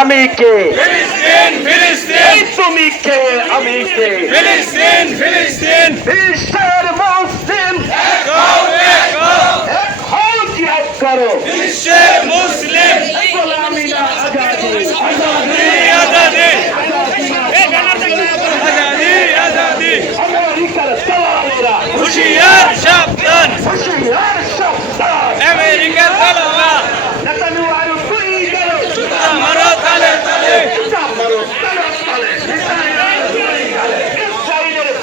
আমি কে? ফিলিস্তিন ফিলিস্তিন তুমি কে? আমি কে? ফিলিস্তিন ফিলিস্তিন বিশ্বের মুসলিম এক হও এক হও এক হও, জিহাদ করো। বিশ্বের মুসলিম গোলামি না আজাদি, আজাদি আজাদি আজাদি আজাদি আমেরিকার দালালেরা হুশিয়ার সাবধান হুঁশিয়ার সাবধান। আমেরিকার দালালরা নেতানিয়াহু তুই গেল, মারো তালে তালে জুতা মারো তালে তালে। ইসরায়েলের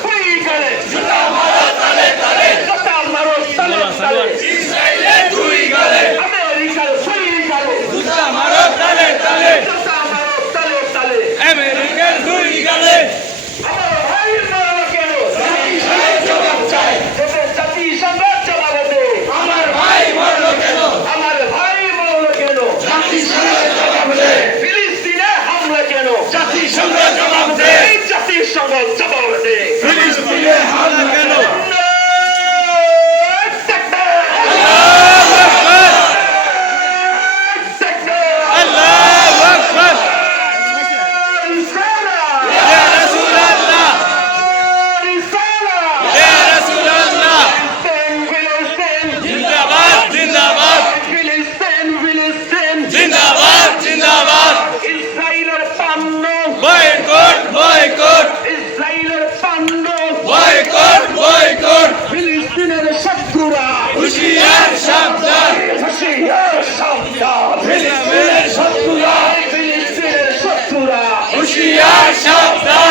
তুই গেলে, জুতা মারো তালে তালে জুতা মারো তালে তালে। ইসরায়েলে দুই গলে আমেরিকার তুই গেলে, জুতা মারো তালে তালে জুতা মারো তালে তালে। আমেরিকার দুই গলে আমার ভাই মারা কেন? জবাব চাই এতে জাতিসংঘ জবাব দে। আমার ভাই মরলো কেন আমার ভাই মরল কেন? জাতিসংঘ জবাব দে ফিলিস্তিনে হামলা কেন? জাতিসংঘ জবাব দে এই জাতিসংঘ জবাব দে। ফিলিস্তিনে হামলা কেন তাকবীর! আল্লাহু আকবার রিসালাহ! ইয়া রাসূলুল্লাহ রিসালাহ! ইয়া রাসূলুল্লাহ ফিলিস্তিন! জিন্দাবাদ জিন্দাবাদ ফিলিস্তিন! ফিলিস্তিন! জিন্দাবাদ জিন্দাবাদ ইসরায়েলের পণ্য! বয়কট বয়কট ইসরায়েলের পণ্য! বয়কট বয়কট ফিলিস্তিনের শত্রুরা! হুশিয়ার সাবধান হুঁশিয়ার সাবধান! ফিলিস্তিনের শত্রুরা ফিলিস্তিনের শত্রুরা! হুশিয়ার সাবধান